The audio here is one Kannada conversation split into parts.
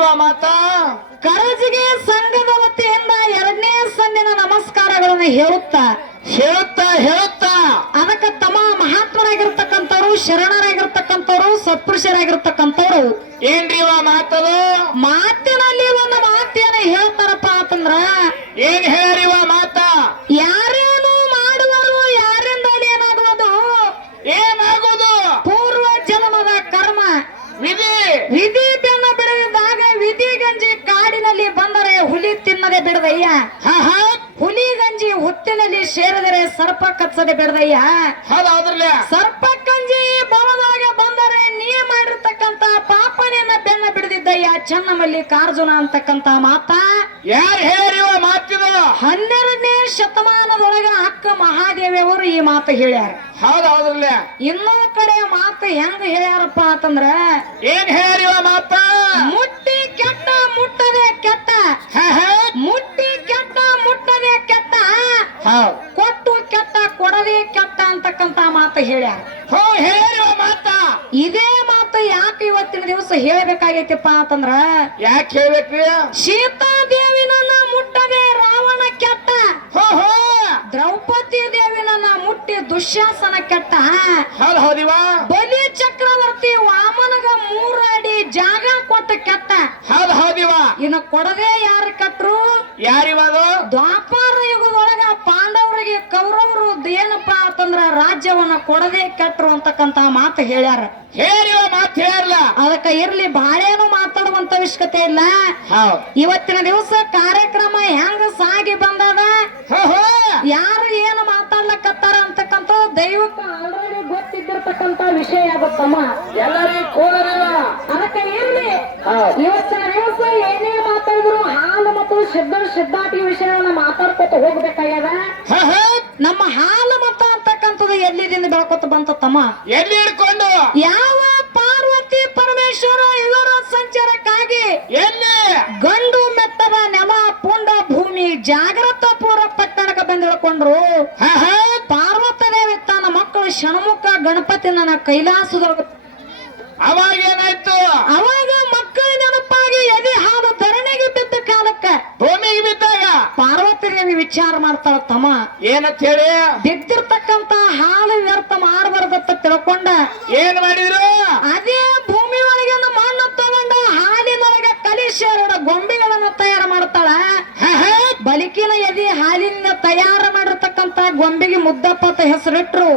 ಏನ್ರಿವ ಮಾತಾ? ಕರಜಿಗೆ ಸಂಘದ ವತಿಯಿಂದ 2ನೇ ಸಂದಿನ ನಮಸ್ಕಾರಗಳನ್ನು ಹೇಳುತ್ತಾ ಅದಕ್ಕೆ ತಮ್ಮ ಮಹಾತ್ಮರಾಗಿರ್ತಕ್ಕಂಥವ್ರು, ಶರಣರಾಗಿರ್ತಕ್ಕಂಥವ್ರು, ಸತ್ಪುರುಷರಾಗಿರ್ತಕ್ಕಂಥವ್ರು ಏನ್ರಿವ ಮಾತದು? ಮಾತಿನಲ್ಲಿ ಒಂದು ಮಾತೇನ ಹೇಳ್ತಾರಪ್ಪ ಅಂತಂದ್ರ, ಏನ್ ಹೇಳಿವ ಮಾತಾ? ಯಾರೇನು ಮಾಡುವರು, ಯಾರಿಂದಲೇ ಏನಾಗುವುದು, ಏನಾಗುವುದು? ಪೂರ್ವ ಜನ್ಮದ ಕರ್ಮ ವಿಧಿ ಬೆನ್ನ ಬಿಡದಿದ್ದಾಗ ವಿಧಿ ಗಂಜಿ ಕಾಡಿನಲ್ಲಿ ಬಂದರೆ ಹುಲಿ ತಿನ್ನದೆ ಬಿಡದಯ್ಯ. ಹುಲಿ ಗಂಜಿ ಹುತ್ತಿನಲ್ಲಿ ಸೇರಿದರೆ ಸರ್ಪ ಕಚ್ಚದೆ ಬಿಡದಯ್ಯ. ಸರ್ಪ ಗಂಜಿ ಭವದೊಳಗೆ ಬಂದರೆ ನೀ ಮಾಡಿರ್ತಕ್ಕಂತ ಪಾಪನೆಯನ್ನ ಬೆನ್ನ ಬಿಡದಿದ್ದಯ್ಯ ಚೆನ್ನಮಲ್ಲಿಕಾರ್ಜುನ ಅಂತಕ್ಕಂತ ಮಾತ ಯಾರು ಹೇಳಿವ ಮಾತಿದ? 12ನೇ ಶತಮಾನದೊಳಗ ಅಕ್ಕ ಮಹಾದೇವಿಯವರು ಈ ಮಾತು ಹೇಳ್ಯಾರ. ಹೌದೌದ್ರಲ್ಲ. ಇನ್ನೊಂದ್ ಕಡೆ ಮಾತು ಹೆಂಗ ಹೇಳ್ಯಾರಪ್ಪ ಅಂತಂದ್ರ, ಏನ್ ಹೇಳಿವ ಮಾತ? ಮುಟ್ಟಿ ಕೆಟ್ಟ ಮುಟ್ಟದೆ ಕೆಟ್ಟ, ಮುಟ್ಟಿ ಕೆಟ್ಟ ಮುಟ್ಟದೆ ಕೆಟ್ಟ, ಕೊಟ್ಟು ಕೆಟ್ಟ ಕೊಡದೆ ಕೆಟ್ಟ ಅಂತಕ್ಕಂತ ಮಾತು ಹೇಳ್ಯಾರ. ಹೇಳಿವ ಮಾತ ಇದೇ ಮಾತು ಯಾಕೆ ಇವತ್ತಿನ ದಿವಸ ಹೇಳ್ಬೇಕಾಗೈತಿಪ್ಪ ಅಂತಂದ್ರ, ಯಾಕೆ ಹೇಳ್ಬೇಕ್ರಿ? ಸೀತಾದೇವಿನನ್ನ ಮುಟ್ಟದೆ ರಾವಣ ಕೆಟ್ಟ, ದ್ರೌಪದಿ ದೇವಿನನ್ನ ಮುಟ್ಟಿ ದುಶ್ಯಾಸನ ಕೆಟ್ಟ, ಹೌದಿವ. ಬಲಿ ಚಕ್ರವರ್ತಿ ವಾಮನಗ 3 ಅಡಿ ಜಾಗ ಕೊಟ್ಟ ಕೆಟ್ಟ, ಹೌದಿವ. ಇನ್ನು ಕೊಡದೆ ಯಾರು ಕೆಟ್ರು? ಯಾರಿವದು? ದ್ವಾಪಾರ ಯುಗದೊಳಗ ಪಾಂಡವರಿಗೆ ಕೌರವರು ಏನಪ್ಪಾ ಅಂತಂದ್ರ ರಾಜ್ಯವನ್ನ ಕೊಡದೆ ಕೆಟ್ರು ಅಂತಕ್ಕಂತ ಮಾತು ಹೇಳ್ಯಾರ. ಹೇಳಿವ ಮಾತು ಹೇಳಲ್ಲ. ಅದಕ್ಕ ಇರ್ಲಿ, ಬಾಳೇನು ಮಾತಾಡುವಂತ ಅವಶ್ಯಕತೆ ಇಲ್ಲ. ಇವತ್ತಿನ ದಿವಸ ಕಾರ್ಯಕ್ರಮ ಹೆಂಗ ಸಾಗಿ ಬಂದದ, ಯಾರು ಏನು ಮಾತಾಡ್ಲಕತ್ತಾರ ಅಂತಕ್ಕಂಥ ದೈವಕ್ಕೆ ಆಲ್ರೆಡಿ ಗೊತ್ತಿದ್ದಿರ್ತಕ್ಕಂತ ವಿಷಯ ಆಗುತ್ತಮ್ಮ. ಎಲ್ಲರಿಗೂ ಅದಕ್ಕ ಇರ್ಲಿ, ಇವತ್ತಿನ ದಿವಸ ಏನೇ ಮಾತಾಡಿದ್ರು ಹಾಲು ಮತ್ತು ಸಿದ್ಧಾಟಿ ವಿಷಯಗಳನ್ನ ಮಾತಾಡ್ಕೊತ ಹೋಗ್ಬೇಕಾಗ್ಯದ. ನಮ್ಮ ಹಾಲು ಮತ ಅಂತಕ್ಕಂಥದ್ದು ಎಲ್ಲಿದಿಂದ ಬೆಳ್ಕೊತ ಬಂತ ತಮ್ಮ? ಎಲ್ಲಿ ಹಿಡ್ಕೊಂಡು? ಯಾವ ಪಾರ್ವತಿ ಪರಮೇಶ್ವರ ಇವರ ಸಂಚಾರಕ್ಕಾಗಿ ಎಲ್ಲಿ ಗಂಡು ಮೆತ್ತದ ನೆಲ ಪುಂಡ ಭೂಮಿ ಜಾಗ್ರತ ಪೂರ್ವ ಪಟ್ಟಣಕ್ಕೆ ಬಂದು ಹೇಳ್ಕೊಂಡ್ರು. ಪಾರ್ವತ ದೇವಿ ತನ್ನ ಮಕ್ಕಳು ಷಣ್ಮುಖ ಗಣಪತಿ ನನ್ನ ಕೈಲಾಸದೊಳಗ. ಅವಾಗ ಏನಾಯ್ತು? ಅವಾಗ ಮಕ್ಕಳ ನೆನಪಾಗಿ ಎದೆ ಹಾಲು ಧರಣಿಗೆ ಬಿದ್ದ ಕಾಲಕ್ಕ ಭೂಮಿಗೆ ಬಿದ್ದಾಗ ಪಾರ್ವತಿ ದೇವಿ ವಿಚಾರ ಮಾಡ್ತಾಳ, ತಮ್ಮ ಏನಂತ ಹೇಳಿ? ಬಿದ್ದಿರ್ತಕ್ಕಂತ ಹಾಲು ವ್ಯರ್ಥ ಮಾಡಬಾರ್ದತ್ತ ತಿಳ್ಕೊಂಡ ಏನ್ ಮಾಡಿದ್ರು? ಅದೇ ಭೂಮಿ ಒಳಗೆ ಮಣ್ಣು ತಗೊಂಡ ಹಾಲಿನೊಳಗೆ ಕಲಿಸಿ 2 ಗೊಂಬೆಗಳನ್ನ ತಯಾರು ಮಾಡ್ತಾಳ. ಬಲಿಕಿನ ಎದೆ ಹಾಲಿನಿಂದ ತಯಾರು ಮಾಡಿರ್ತಕ್ಕಂತ ಗೊಂಬೆಗೆ ಮುದ್ದಪ್ಪ ಅಂತ ಹೆಸರಿಟ್ರು.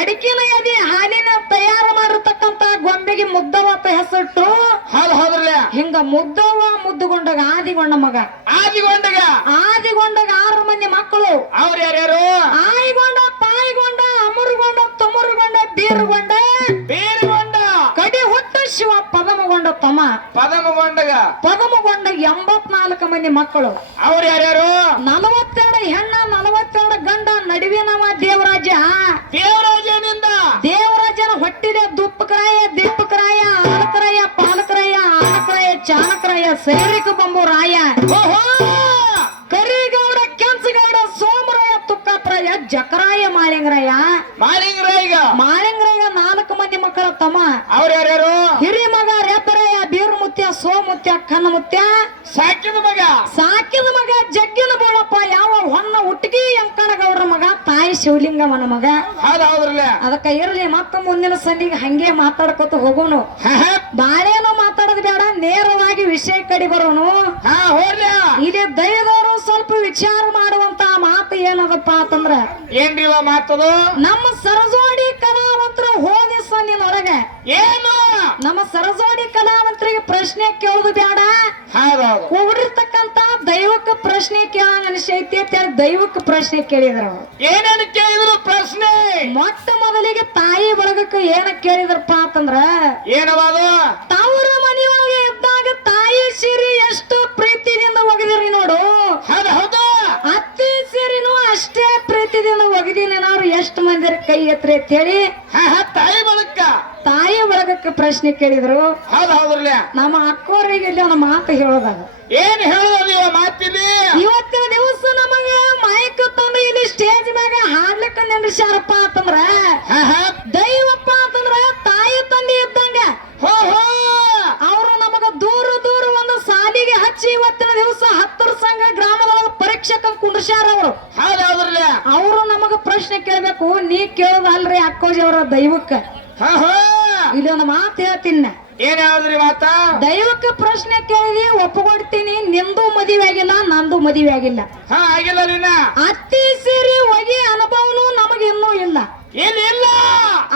ಎಡಕಿನ ಎದೆ ಹಾಲಿನ ತಯಾರು ಮಾಡಿರ್ತಕ್ಕಂತ ಗೊಂಬೆಗೆ ಮುದ್ದವ ಅಂತ ಹೆಸರಿಟ್ರು. ಹಿಂಗ ಮುದ್ದವ ಮುದ್ದುಗೊಂಡಾಗ ಆದಿಗೊಂಡ ಮಗ, ಆದಿಗೊಂಡಾಗ 6 ಮಂದಿ ಮಕ್ಕಳು. ಅವ್ರು ಯಾರ್ಯಾರು? ಆಯಿಗೊಂಡ, ಪಾಯಿಗೊಂಡ, ಅಮರುಗೊಂಡ, ತುಮರುಗೊಂಡ, ಬೀರುಗೊಂಡ, ಕಡಿ ಹುಟ್ಟ ಶಿವ ಪದಮಗೊಂಡ ತಮ್ಮ. ಪದಮಗೊಂಡಾಗ 84 ಮಂದಿ ಮಕ್ಕಳು. ಅವ್ರು ಯಾರ್ಯಾರು? 42 ಹೆಣ್ಣ, 42 ಗಂಡ. ನಡುವಿನವ ದೇವರಾಜನಿಂದ ದೇವರಾಜನ ಹೊಟ್ಟಿದೆ ದುಪ್ಪಕರಾಯ, ದಿಪ್ಪಕರಾಯ, ಆಲಕರಾಯ, ಪಾಲಕರಾಯ, ಆಲಕರಾಯ, ಚಾಲಕರಾಯ, ಸೈನಿಕ ಬಂಬು ರಾಯ, ಕರಿಗೌಡ, ಕೆಂಚಗೌಡ, ಸೋಮರಾಯ, ತುಕ್ಕಪ್ರಾಯ, ಜಕರಾಯ, ಮಾಳಿಂಗರಾಯ. 4 ಮಂದಿ ಮಕ್ಕಳ ತಮ್ಮ. ಅವ್ರು ಯಾರ್ಯಾರು? ಹಿರಿ ಮಗ ರೇಪರಾಯ, ಬೀರುಮುತ್ಯ, ಸೋಮುತ್ಯ, ಕನ್ನಮುತ್ಯ. ಸಾಕಿದ ಮಗ ಜಗ್ಗಿನ ಬೋಳಪ್ಪ, ಯಾವ ಹೊನ್ನ ಹುಟ್ಟಿಗೆ ಎಂಕಣಗೌಡ್ರ ಮಗ, ತಾಯಿ ಶಿವಲಿಂಗಮ್ಮನ ಮಗ. ಅದಕ್ಕ ಇರ್ಲಿ, ಮತ್ತ ಮುಂದಿನ ಸಂದಿಗೆ ಹಂಗೆ ಮಾತಾಡ್ಕೊತ ಹೋಗೋನು. ಬಾಳೇನು ಮಾತಾಡೋದು ಬೇಡ, ನೇರವಾಗಿ ವಿಷಯ ಕಡಿ ಬರೋನು. ಇಲ್ಲಿ ದೈವದವರು ಸ್ವಲ್ಪ ವಿಚಾರ ಮಾಡುವಂತ ಮಾತು ಏನದಪ್ಪ ಅಂತಂದ್ರ, ಏನ್ರಿವ ಮಾತದು? ನಮ್ಮ ಸರಜೋಡಿ ಕಲಾವಂತರು ಹೋದಿ ಸಂದಿನೊಳಗೆ ಏನು ನಮ್ಮ ಸರಜೋಡಿ ಕಲಾವಂತರಿಗೆ ಪ್ರಶ್ನೆ ಕೇಳುದು ಬೇಡ, ಕೂಡಿರ್ತಕ್ಕಂತ ದೈವಕ್ಕೆ ಪ್ರಶ್ನೆ ಕೇಳಂಗ ಅನಿಸೈತಿ ಅಂತ ಹೇಳಿ ದೈವಕ್ಕೆ ಪ್ರಶ್ನೆ ಕೇಳಿದ್ರು. ಏನೇನು ಕೇಳಿದ್ರು ಪ್ರಶ್ನೆ? ಮೊಟ್ಟ ಮೊದಲಿಗೆ ತಾಯಿ ಬಳಗಕ್ಕೆ ಏನ ಕೇಳಿದ್ರಪ್ಪ ಅಂತಂದ್ರ, ಏನವಾದು? ತವರ ಮನೆಯೊಳಗೆ ಇದ್ದಾಗ ತಾಯಿ ಸೀರೆ ಎಷ್ಟು ಪ್ರೀತಿದಿಂದ ಒಗದಿರಿ ನೋಡು, ಅತ್ತಿ ಸೀರೆನು ಅಷ್ಟೇ ಪ್ರೀತಿದಿಂದ ಒಗದಿನೇನವ್ರು ಎಷ್ಟು ಮಂದಿರ ಕೈ ಎತ್ತರಿ ಅಂತ ಹೇಳಿ ತಾಯಿ ಬಳಗಕ್ಕೆ ಪ್ರಶ್ನೆ ಕೇಳಿದ್ರು. ನಮ್ಮ ಅಕ್ಕೋರಿಗೆ ಇಲ್ಲಿ ಒಂದು ಮಾತು ಹೇಳೋದಾಗ, ಏನ್ ಹೇಳೋದು ಮಾತಿಲ್ಲಿ? ಇವತ್ತಿನ ದಿವಸ ನಮಗೆ ಮೈಕ್ ತಂದು ಇಲ್ಲಿ ಸ್ಟೇಜ್ ಮ್ಯಾಗ ಹಾಡ್ಲಿಕ್ಕೆ ನಿಂದ್ರಿಸ್ಯಾರಪ್ಪ ಅಂತಂದ್ರ, ದೈವಪ್ಪ ಅಂತಂದ್ರ ತಾಯಿ ತಂದೆ ಇದ್ದಂಗ. ಅವರು ನಮಗ ದೂರ ದೂರ ಹಚ್ಚಿ ಇವತ್ತಿನ ದಿವಸ 10 ಸಂಘ ಗ್ರಾಮದೊಳಗ ಪರೀಕ್ಷಕ ಕುಂಡ್ರಸ್ಯಾರ ಅವರು. ಹೌದೌದ್ರಲ್ಲ. ಅವರು ನಮಗ ಪ್ರಶ್ನೆ ಕೇಳ್ಬೇಕು, ನೀ ಕೇಳೋದಲ್ರಿ ಅಕ್ಕೋಜಿ ಅವರ ದೈವಕ್ಕ. ಹಾ ಹಾ ಇಲ್ಲೊಂದು ಮಾತು ಹೇಳ್ತೀನಿ. ಏನ್ ಹೇಳಿದ್ರಿ ಮಾತ? ದೈವಕ್ಕೆ ಪ್ರಶ್ನೆ ಕೇಳಿದಿ ಒಪ್ಪಗೊಡ್ತೀನಿ, ನಿಂದು ಮದುವೆ ಆಗಿಲ್ಲ, ನಂದು ಮದುವೆ ಆಗಿಲ್ಲ. ಹಾ ಆಗಿಲ್ಲ ನಿನ್ನ. ಅತ್ತಿ ಸೀರೆ ಒಗಿ ಅನುಭವನು ನಮಗೆ ಇನ್ನೂ ಇಲ್ಲ. ಏನಿಲ್ಲ.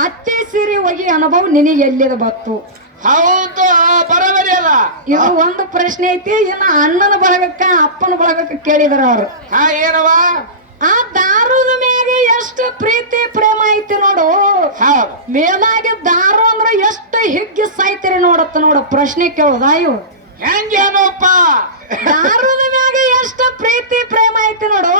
ಅತ್ತಿ ಸೀರೆ ಒಗಿ ಅನುಭವ ನಿನಗೆ ಎಲ್ಲಿದ ಬತ್ತು? ಹೌದು ಬರಬರಿ ಅಲ್ಲ. ಇದು ಒಂದು ಪ್ರಶ್ನೆ ಐತಿ. ಇನ್ನ ಅಣ್ಣನ ಬಳಗಕ್ಕ ಅಪ್ಪನ ಬಳಗಕ್ಕ ಕೇಳಿದಾರ ಅವ್ರು. ಹಾ ಏನವ? ಆ ದಾರುದ ಮ್ಯಾಗ ಎಷ್ಟು ಪ್ರೀತಿ ಪ್ರೇಮ ಐತಿ ನೋಡು. ಹೌದು. ಮೇಲಾಗಿ ದಾರು ಅಂದ್ರೆ ಎಷ್ಟು ಹಿಗ್ಗಿ ಸಾಯ್ತೀರಿ ನೋಡತ್ತ ನೋಡು. ಪ್ರಶ್ನೆ ಕೇಳೋದ ಇವು ಹೆಂಗೇನೋಪ್ಪ? ದಾರುದ ಮ್ಯಾಗ ಎಷ್ಟು ಪ್ರೀತಿ ಪ್ರೇಮ ಐತಿ ನೋಡು.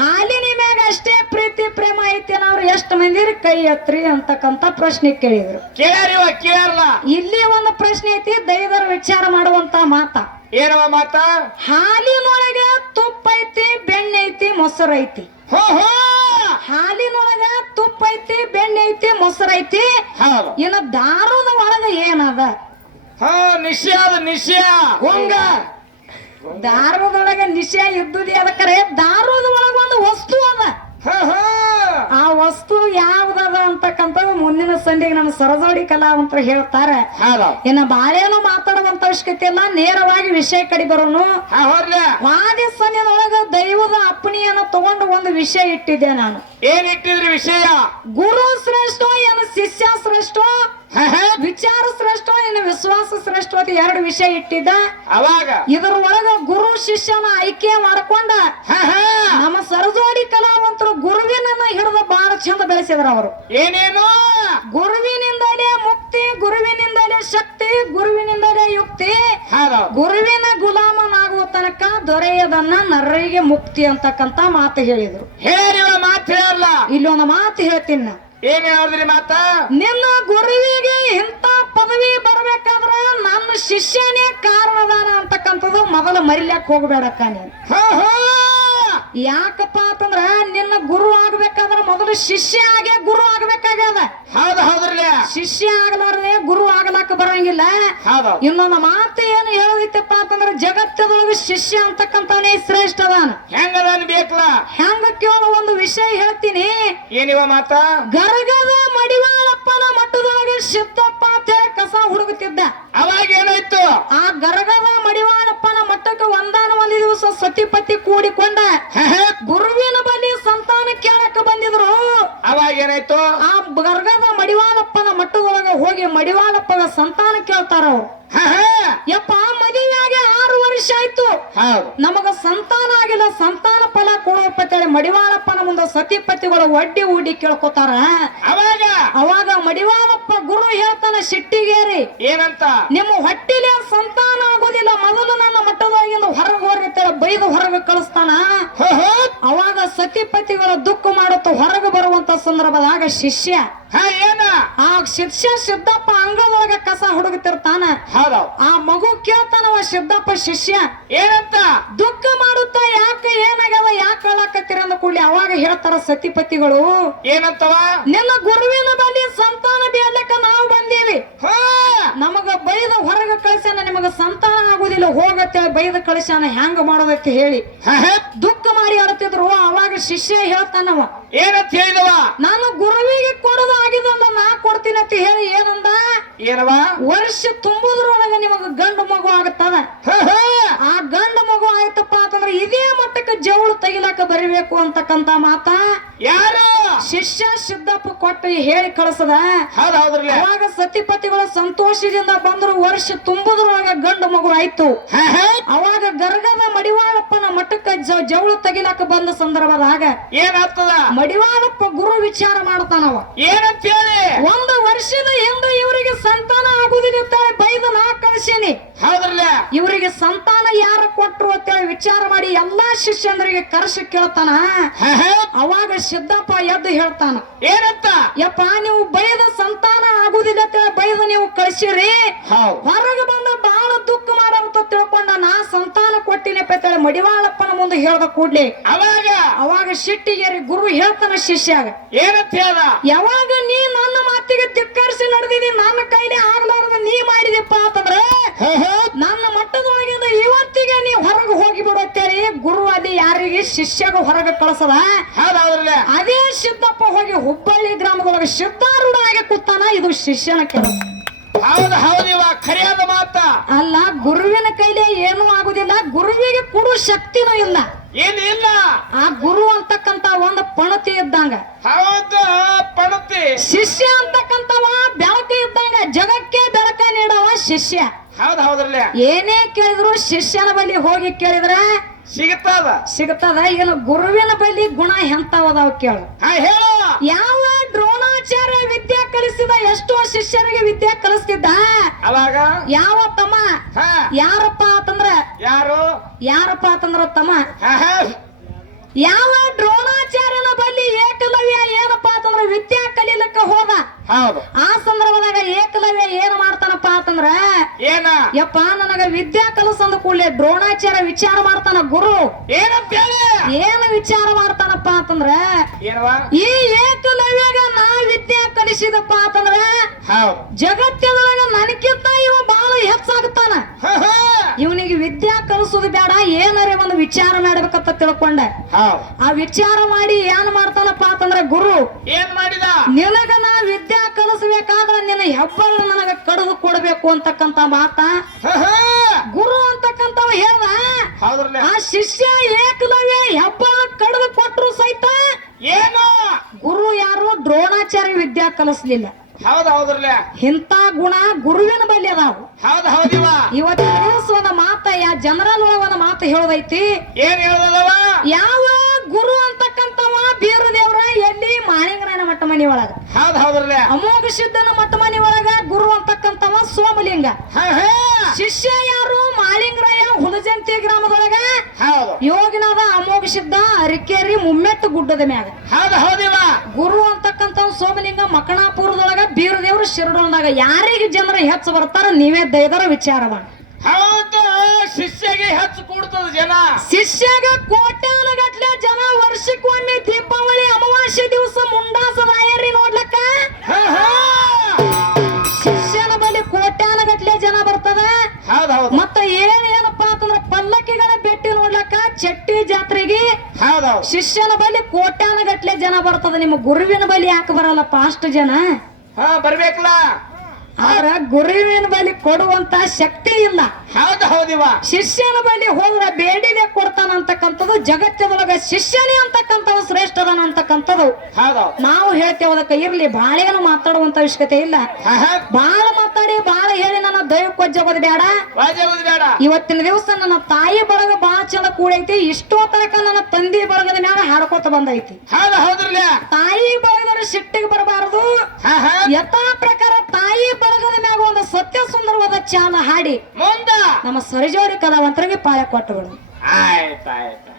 ಹಾಲಿನ ಮ್ಯಾಗ ಅಷ್ಟೇ ಪ್ರೀತಿ ಪ್ರೇಮ ಐತಿ ಅನ್ನೋರು ಎಷ್ಟು ಮಂದಿ ಕೈ ಎತ್ರಿ ಅಂತಕ್ಕಂತ ಪ್ರಶ್ನೆ ಕೇಳಿದ್ರು. ಕೇಳ್ಯಾರಿವ ಕೇಳಲ್ಲ. ಇಲ್ಲಿ ಒಂದು ಪ್ರಶ್ನೆ ಐತಿ, ದೈವರ ವಿಚಾರ ಮಾಡುವಂತ ಮಾತ. ಏನವ ಮಾತ? ಹಾಲಿನೊಳಗ ತುಪ್ಪ ಐತಿ, ಬೆಣ್ಣೆ ಐತಿ, ಮೊಸರು ಐತಿ. ಹೋ ಹೋ ಹಾಲಿನೊಳಗ ತುಪ್ಪ ಐತಿ, ಬೆಣ್ಣೆ ಐತಿ, ಮೊಸರು ಐತಿ. ಹೌದು. ಇನ್ನು ದಾರುದ ಒಳಗ ಏನದ? ಹಾ ನಿಶ್ಚಯ ಅದ ನಿಶ್ಚಯ. ಹೊಂಗ ದಾರುದೊಳಗ ನಿಶ್ಚಯ ಇದ್ದುದಿ ಅದಕ್ಕರೆ ದಾರುದ ಒಳಗ ಒಂದು ವಸ್ತು ಅದ. ಆ ವಸ್ತು ಯಾವ್ದದ ಅಂತಕ್ಕಂಥದ್ದು ಮುಂದಿನ ಸಂಧಿಗೆ ನಮ್ಮ ಸರಜೋಡಿ ಕಲಾವಂತರು ಹೇಳ್ತಾರೆ. ಇನ್ನು ಬಾಳೇನು ಮಾತಾಡುವಂತ ಅವಶ್ಯಕತೆ ಇಲ್ಲ, ನೇರವಾಗಿ ವಿಷಯ ಕಡೆ ಬರೋನು. ವಾದಿ ಸಂಧಿಯೊಳಗ ದೈವದ ಅಪ್ಪಣಿಯನ್ನ ತಗೊಂಡು ಒಂದು ವಿಷಯ ಇಟ್ಟಿದ್ದೆ ನಾನು. ಏನ್ ಇಟ್ಟಿದ್ರಿ ವಿಷಯ? ಗುರು ಶ್ರೇಷ್ಠ ಏನು ಶಿಷ್ಯ ಶ್ರೇಷ್ಠ, ವಿಚಾರ ಶ್ರೇಷ್ಠ ಏನು ವಿಶ್ವಾಸ ಶ್ರೇಷ್ಠ ಅಂತ 2 ವಿಷಯ ಇಟ್ಟಿದ್ದ. ಅವಾಗ ಇದರ ಒಳಗ ಗುರು ಶಿಷ್ಯನ ಆಯ್ಕೆ ಮಾಡ್ಕೊಂಡ ನಮ್ಮ ಸರಜೋಡಿ ಕಲಾವಂತರು ಗುರುವಿನನ್ನ ಹಿಡಿದು ಬಹಳ ಚಂದ ಬೆಳೆಸಿದ್ರ ಅವರು. ಏನೇನು? ಗುರುವಿನಿಂದಲೇ ಮುಕ್ತಿ, ಗುರುವಿನಿಂದಲೇ ಶಕ್ತಿ, ಗುರುವಿನಿಂದಲೇ ಯುಕ್ತಿ, ಗುರುವಿನ ಗುಲಾಮನಾಗುವ ತನಕ ದೊರೆಯದನ್ನ ನರ್ರಿಗೆ ಮುಕ್ತಿ ಅಂತಕ್ಕಂತ ಮಾತು ಹೇಳಿದ್ರು. ಹೇಳಿವ ಮಾತು ಹೇಳಲ್ಲ. ಇಲ್ಲೊಂದು ಮಾತು ಹೇಳ್ತೀನಿ. ಏನ್ ಹೇಳಿದ್ರಿ ಮಾತ? ನಿನ್ನ ಗುರುವಿಗೆ ಇಂತ ಪದವಿ ಬರ್ಬೇಕಾದ್ರ ನನ್ನ ಶಿಷ್ಯನೇ ಕಾರಣದಾನ ಅಂತಕ್ಕಂಥದ್ದು ಮೊದಲು ಮರಿಲ್ಯಾಕ್ ಹೋಗ್ಬೇಡಕ್ಕ ನೀನು. ಯಾಕಪ್ಪ ಅಂತಂದ್ರ ನಿನ್ನ ಗುರು ಆಗ್ಬೇಕಾದ್ರ ಮೊದಲು ಶಿಷ್ಯ ಆಗೇ ಗುರು ಆಗ್ಬೇಕಾಗ್ಯದ. ಹೌದ್ರಲ್ಲ. ಶಿಷ್ಯ ಆಗ್ಲಾರ್ದೆ ಗುರು ಆಗ್ಲಾಕ ಬರಂಗಿಲ್ಲ. ಇನ್ನೊಂದು ಮಾತು ಏನು ಹೇಳೋದಿತ್ತಪ್ಪ ಅಂತಂದ್ರ ಜಗತ್ತದೊಳಗ ಶಿಷ್ಯ ಅಂತಕ್ಕಂಥವನೇ ಶ್ರೇಷ್ಠ ಅದಾನ. ಹೆಂಗದಾನ ಬೇಕಲ್ಲ? ಹೆಂಗ ಕೇಳೋ ಒಂದು ವಿಷಯ ಹೇಳ್ತೀನಿ. ಏನಿವ ಮಾತ? ಗರಗದ ಮಡಿವಾಳಪ್ಪನ ಮಠದೊಳಗೆ ಸಿದ್ದಪ್ಪ ಅಂತ ಹೇಳಿ ಕಸ ಹುಡುಗುತ್ತಿದ್ದ. ಅವಾಗ ಏನಾಯ್ತು? ಆ ಗರಗದ ಮಡಿವಾಳಪ್ಪನ ಮಠಕ್ಕೆ ಒಂದಾನ ಒಂದು ದಿವಸ ಸತಿಪತಿ ಕೂಡಿಕೊಂಡ ಗುರುವಿನ ಬಳಿ ಸಂತಾನ ಕೇಳಕ್ಕೆ ಬಂದಿದ್ರು. ಅವಾಗ ಏನಾಯ್ತು? ಆ ಗರಗದ ಮಡಿವಾಳಪ್ಪನ ಮಠದೊಳಗ ಹೋಗಿ ಮಡಿವಾಳಪ್ಪನ ಸಂತಾನ ಕೇಳ್ತಾರ ಅವ್ರು. ಯಪ್ಪ ಮದುವೆಯಾಗಿ 6 ವರ್ಷ ಆಯ್ತು, ನಮಗ ಸಂತಾನ ಆಗಿಲ್ಲ, ಸಂತಾನ ಫಲ ಕೊಡಪ್ಪ ಅಂತೇಳಿ ಮಡಿವಾಳಪ್ಪನ ಮುಂದೆ ಸತಿಪತಿಗಳು ಒಡ್ಡಿ ಉಡ್ಡಿ ಕೇಳ್ಕೊತಾರ. ಅವಾಗ ಮಡಿವಾಳಪ್ಪ ಗುರು ಹೇಳ್ತಾನ ಸಿಟ್ಟಿಗೇರಿ, ಏನಂತ? ನಿಮ್ಮ ಹೊಟ್ಟಿಲೆ ಸಂತಾನ ಆಗೋದಿಲ್ಲ, ಮೊದಲು ನನ್ನ ಮಠದೊಳಗಿಂದ ಹೊರಗೆ ಹೋಗ್ತೇಳಿ ಬೈದು ಹೊರಗೆ ಕಳಿಸ್ತಾನ. ಅವಾಗ ಸತಿಪತಿಗಳು ದುಃಖ ಮಾಡುತ್ತ ಹೊರಗೆ ಬರುವಂತ ಸಂದರ್ಭದಾಗ ಶಿಷ್ಯ ಆ ಶಿಷ್ಯ ಸಿದ್ದಪ್ಪ ಅಂಗಳದೊಳಗ ಕಸ ಹುಡುಗುತ್ತಿರ್ತಾನ. ಆ ಮಗು ಕೇಳ್ತಾನವ ಸಿದ್ದಪ್ಪ ಶಿಷ್ಯ ಏನಂತ? ದುಃಖ ಮಾಡುತ್ತಾ ಯಾಕೆ ಏನಾಗ್ಯದ ಯಾಕೆ ಅಳಕತ್ತೀರ ಅಂದ ಕೂಡಲಿ ಅವಾಗ ಹೇಳ್ತಾರ ಸತಿಪತಿಗಳು ಏನಂತವ? ನಿನ್ನ ಗುರುವಿನ ಬಳಿ ಸಂತಾನ ಬೇಡ್ಲಿಕ್ಕ ನಾವು ಬಂದೀವಿ, ನಮಗ ಬೈದ ಹೊರಗ ಕಳಿಸ್ಯಾನ, ನಿಮಗ ಸಂತಾನ ಆಗುದಿಲ್ಲ ಹೋಗತ್ತೇಳಿ ಬೈದ ಕಳಿಸ್ಯಾನ, ಹೆಂಗ ಮಾಡೋದಕ್ಕೆ ಹೇಳಿ ದುಃಖ ಮಾಡಿ ಆಡ್ತಿದ್ರು. ಅವಾಗ ಶಿಷ್ಯ ಹೇಳ್ತಾನವ ಏನಂತ ಹೇಳಿದವ? ನಾನು ಗುರುವಿಗೆ ಕೊಡೋದು ಆಗಿದಂದ ನಾ ಕೊಡ್ತೀನಿ ಅಂತ ಹೇಳಿ ಏನಂದ? ಏನವ? ವರ್ಷ ತುಂಬುದ್ರೊಳಗ ನಿಮಗ ಗಂಡು ಮಗು ಆಗತ್ತದ. ಆ ಗಂಡು ಮಗು ಆಯ್ತಪ್ಪ ಅಂತಂದ್ರೆ ಇದೇ ಮಟ್ಟಕ್ಕೆ ಜವಳು ತೆಗಿಲಾಕ ಬರಿಬೇಕು ಅಂತಕ್ಕಂತ ಮಾತ ಯಾರು? ಶಿಷ್ಯ ಸಿದ್ದಪ್ಪ ಕೊಟ್ಟು ಹೇಳಿ ಕಳಿಸದ. ಅವಾಗ ಸತಿಪತಿಗಳು ಸಂತೋಷದಿಂದ ಬಂದ್ರು. ವರ್ಷ ತುಂಬುದ್ರೊಳಗ ಗಂಡು ಮಗು ಆಯ್ತು. ಅವಾಗ ಗರ್ಗದ ಮಡಿವಾಳಪ್ಪನ ಮಠಕ್ಕೆ ಜವಳು ತೆಗಿಲಾಕ ಬಂದ ಸಂದರ್ಭದಾಗ ಏನಾಗ್ತದ? ಮಡಿವಾಳಪ್ಪ ಗುರು ವಿಚಾರ ಮಾಡ್ತಾನವ. ಏನಂತ ಹೇಳಿ? 1 ವರ್ಷದ ಹಿಂದೆ ಇವರಿಗೆ ಸಂತಾನ ಆಗುದಿಲ್ಲ ಅಂತೇಳಿ ಬೈದು ನಾ ಕಳಿಸೀನಿ. ಹೌದ್ರಲ್ಲ. ಇವರಿಗೆ ಸಂತಾನ ಯಾರ ಕೊಟ್ರು ಅಂತೇಳಿ ವಿಚಾರ ಮಾಡಿ ಎಲ್ಲಾ ಶಿಷ್ಯಂದ್ರಿಗೆ ಕರೆಸಿ ಕೇಳ್ತಾನ. ಅವಾಗ ಸಿದ್ದಪ್ಪ ಎದ್ದು ಹೇಳ್ತಾನ ಏನಂತ? ಯಪ್ಪ ನೀವು ಬೈದ ಸಂತಾನ ಆಗುದಿಲ್ಲ ಅಂತೇಳಿ ಬೈದು ನೀವು ಕಳಿಸಿರಿ, ಹೊರಗೆ ಬಂದ ಬಹಳ ದುಃಖ ಮಾಡಂತ ತಿಳ್ಕೊಂಡ ನಾ ಸಂತಾನ ಕೊಟ್ಟಿನಪ್ಪ ಅಂತೇಳಿ ಮಡಿವಾಳಪ್ಪನ ಮುಂದೆ ಹೇಳ್ದ ಕೂಡ್ಲಿ ಅವಾಗ ಸಿಟ್ಟಿಗೇರಿ ಗುರು ಹೇಳ್ತಾನ ಶಿಷ್ಯಾಗ ಏನಂತ ಹೇಳ್ದ? ಯಾವಾಗ ನೀ ನನ್ನ ಮಾತಿಗೆ ಧಿಕ್ಕರಿಸಿ ನಡೆದಿದಿ, ನನ್ನ ಕೈಲಿ ಆಗ್ಲಾರದ ನೀ ಮಾಡಿದಪ್ಪ ಅಂತಂದ್ರೆ ನನ್ನ ಮಟ್ಟದೊಳಗಿಂದ ಇವತ್ತು ಶಿಷ್ಯಗ ಹೊರಗೆ ಕಳಿಸದ ಹೌದೌದ್ರಲ್ಲ ಅದೇ ಸಿದ್ದಪ್ಪ ಹೋಗಿ ಹುಬ್ಬಳ್ಳಿ ಗ್ರಾಮದೊಳಗೆ ಸಿದ್ಧಾರೂಢ ಆಗಿ ಕೂತಾನ. ಇದು ಶಿಷ್ಯನ ಕೆಲಸ. ಹೌದಿವ ಖರಿಯಾದ ಮಾತ. ಅಲ್ಲ, ಗುರುವಿನ ಕೈಲಿ ಏನೂ ಆಗುದಿಲ್ಲ, ಗುರುವಿಗೆ ಕೊಡುವ ಶಕ್ತಿನೂ ಇಲ್ಲ. ಏನಿಲ್ಲ, ಆ ಗುರು ಅಂತಕ್ಕಂತ ಒಂದು ಪಣತಿ ಇದ್ದಂಗ, ಹೌದು ಪಣತಿ. ಶಿಷ್ಯ ಅಂತಕ್ಕಂತವ ಬೆಳಕು ಇದ್ದಂಗ, ಜಗಕ್ಕೆ ಬೆಳಕ ನೀಡವ ಶಿಷ್ಯ. ಹೌದ್ರಲ್ಲ ಏನೇ ಕೇಳಿದ್ರು ಶಿಷ್ಯನ ಬಳಿ ಹೋಗಿ ಕೇಳಿದ್ರ ಸಿಗುತ್ತದ. ಏನು ಗುರುವಿನ ಬಳಿ ಗುಣ ಎಂತವದಾವ್ ಕೇಳು. ಹೇಳು. ಯಾವ ದ್ರೋಣಾಚಾರ್ಯ ವಿದ್ಯೆ ಕಲಿಸಿದ ಎಷ್ಟೋ ಶಿಷ್ಯರಿಗೆ ವಿದ್ಯೆ ಕಲಿಸ್ತಿದ್ದ. ಅವಾಗ ಯಾವ ತಮ್ಮ ಯಾರಪ್ಪ ಅಂತಂದ್ರ ತಮ್ಮ ಯಾವ ದ್ರೋಣಾಚಾರ್ಯನ ಬಳಿ ಏಕಲವ್ಯ ಏನಪ್ಪಾ ಅಂತಂದ್ರ ವಿದ್ಯಾ ಕಲೀಲಿಕ್ಕ ಹೋದ. ಆ ಸಂದರ್ಭದಾಗ ಏಕಲವ್ಯ ಏನ್ ಮಾಡ್ತಾನಪ್ಪ ಅಂತಂದ್ರ, ಯಪ್ಪ ನನಗ ವಿದ್ಯಾ ಕಲಸಂದ ಕೂಡಲೇ ದ್ರೋಣಾಚಾರ್ಯ ವಿಚಾರ ಮಾಡ್ತಾನ. ಗುರು ಏನು ವಿಚಾರ ಮಾಡ್ತಾನಪ್ಪ ಅಂತಂದ್ರ, ಈ ಏಕಲವ್ಯಗ ನಾ ವಿದ್ಯಾ ಕಲಿಸಿದಪ್ಪ ಅಂತಂದ್ರ ಜಗತ್ತಿನೊಳಗ ನನಗಿಂತ ಇವ ಬಹಳ ಹೆಚ್ಚಾಗ್ತಾನ. ಇವನಿಗೆ ವಿದ್ಯಾ ಕಲಿಸೋದು ಬೇಡ, ಏನಾರ ಒಂದು ವಿಚಾರ ಮಾಡ್ಬೇಕಂತ ತಿಳ್ಕೊಂಡ. ಆ ವಿಚಾರ ಮಾಡಿ ಏನ್ ಮಾಡ್ತಾನಪ್ಪ ಅಂತಂದ್ರ, ಗುರು ಏನ್ ಮಾಡಿದ, ನಿನಗ ನಾ ವಿದ್ಯಾ ಕಲಿಸಬೇಕಾದ್ರ ನಿನ್ನ ಹೆಬ್ಬಳ ನನಗ ಕಡಿದು ಕೊಡ್ಬೇಕು ಅಂತಕ್ಕಂತ ಮಾತ ಗುರು ಅಂತಕ್ಕಂತವ ಹೇಳ್ದ. ಆ ಶಿಷ್ಯ ಏಕಲವ್ಯ ಹೆಬ್ಬಳ ಕಡಿದು ಕೊಟ್ರು ಸಹಿತ ಏನು ಗುರು ಯಾರು ದ್ರೋಣಾಚಾರ್ಯ ವಿದ್ಯಾ ಕಲಿಸ್ಲಿಲ್ಲ. ಹೌದ್ರಲ್ಲ ಇಂಥ ಗುಣ ಗುರುವಿನ ಬಳಿ ಅದಾವ. ಇವತ್ತಿನ ದಿವಸ ಒಂದು ಮಾತ ಜನರಲ್ ಒಂದು ಮಾತು ಹೇಳೋದೈತಿ. ಏನ್ ಹೇಳದವ, ಯಾವ ಗುರು ಅಂತಕ್ಕಂತವ ಬೀರ ದೇವ್ರ ಎಲ್ಲಿ ಮಾಳಿಂಗರಾಯನ ಮಠ ಮನಿ ಒಳಗ, ಹೌದ್ರಲ್ಲ ಅಮೋಘ ಸಿದ್ಧನ ಮಠ ಮನಿ ಒಳಗ ಗುರು ಅಂತಕ್ಕಂತವ ಸೋಮಲಿಂಗ. ಶಿಷ್ಯ ಯಾರು ಮಾಳಿಂಗರಾಯ ಹುಲಜಂತಿ ಗ್ರಾಮದೊಳಗ ಯೋಗಿನಾದ ಅಮೋಘ ಸಿದ್ಧ ಅರಿಕೇರಿ ಮುಮ್ಮೆಟ್ಟು ಗುಡ್ಡದ ಮ್ಯಾಗ. ಗುರು ಅಂತಕ್ಕಂತವ್ ಸೋಮಲಿಂಗ ಮಕಣಾಪುರದೊಳಗ ಬೀರ ದೇವ್ರು ಶಿರಡೋಣದಾಗ. ಯಾರಿಗೆ ಜನರ ಹೆಚ್ಚು ಬರ್ತಾರ ನೀವೇ ದಯದರ ವಿಚಾರ ಮಾಡಿ. ಹೌದು, ಶಿಷ್ಯಗೆ ಹೆಚ್ಚು ಕೂಡ್ತದ ಜನ. ಶಿಷ್ಯಗ ಕೋಟ್ಯಾನ ಗಟ್ಲೆ ಜನ ವರ್ಷಕ್ಕೊಮ್ಮೆ ದೀಪಾವಳಿ ಅಮಾವಾಸ್ಯೆ ದಿವಸ ಮುಂಡಾಸದ ಆಯರಿ ನೋಡ್ಲಕ್ಕ ಶಿಷ್ಯನ ಬಳಿ ಕೋಟ್ಯಾನ ಗಟ್ಲೆ ಜನ ಬರ್ತದ. ಮತ್ತ ಏನಪ್ಪಾ ಅಂತಂದ್ರ ಪಲ್ಲಕ್ಕಿಗಳ ಭೇಟಿ ನೋಡ್ಲಕ್ಕ ಚಟ್ಟಿ ಜಾತ್ರೆಗೆ ಶಿಷ್ಯನ ಬಳಿ ಕೋಟ್ಯಾನ ಗಟ್ಲೆ ಜನ ಬರ್ತದ. ನಿಮ್ಮ ಗುರುವಿನ ಬಳಿ ಯಾಕೆ ಬರಲ್ಲಪ್ಪ ಅಷ್ಟು ಜನ? ಬರ್ಬೇಕಲ್ಲ, ಆದ್ರ ಗುರುವಿನ ಬಳಿ ಕೊಡುವಂತ ಶಕ್ತಿ ಇಲ್ಲ. ಹೌದಿವ ಶಿಷ್ಯನ ಬಳಿ ಹೋದ್ರ ಬೇಡಿದೆ ಕೊಡ್ತಾನ ಅಂತಕ್ಕಂಥದ್ದು ಜಗತ್ತದೊಳಗ ಶಿಷ್ಯನೇ ಅಂತಕ್ಕಂಥದ್ದು ಶ್ರೇಷ್ಠದನ ಅಂತಕ್ಕಂಥದ್ದು ನಾವು ಹೇಳ್ತೇವೆ. ಅದಕ್ಕೆ ಇರ್ಲಿ, ಬಾಳೇನು ಮಾತಾಡುವಂತ ಅವಶ್ಯಕತೆ ಇಲ್ಲ. ಬಾಳ ಮಾತಾಡಿ ಬಾಳ ಹೇಳಿ ನನ್ನ ದೈವಕ್ಕೆ ವಜ್ಜಾಗೋದು ಬೇಡ. ಇವತ್ತಿನ ದಿವಸ ನನ್ನ ತಾಯಿ ಬಳಗ ಬಾಳ ಚಂದ ಕೂಡೈತಿ. ಇಷ್ಟೋ ತನಕ ನನ್ನ ತಂದೆ ಬಳಗದ ಮ್ಯಾಲ ಹಾಡ್ಕೋತ ಬಂದೈತಿ. ತಾಯಿ ಬಳಗದ ಸಿಟ್ಟಿಗೆ ಬರಬಾರದು. ಯಥಾ ಪ್ರಕಾರ ತಾಯಿ ಬಳಗದ ಮ್ಯಾಗ ಒಂದು ಸತ್ಯ ಸುಂದರವಾದ ಚಾಲ ಹಾಡಿ ಮುಂದ ನಮ್ಮ ಸರಿಜೋಡಿ ಕಲಾವಂತರಿಗೆ ಪಾಯ ಕೊಟ್ಟಗಳು. ಆಯ್ತಾಯ್ತು.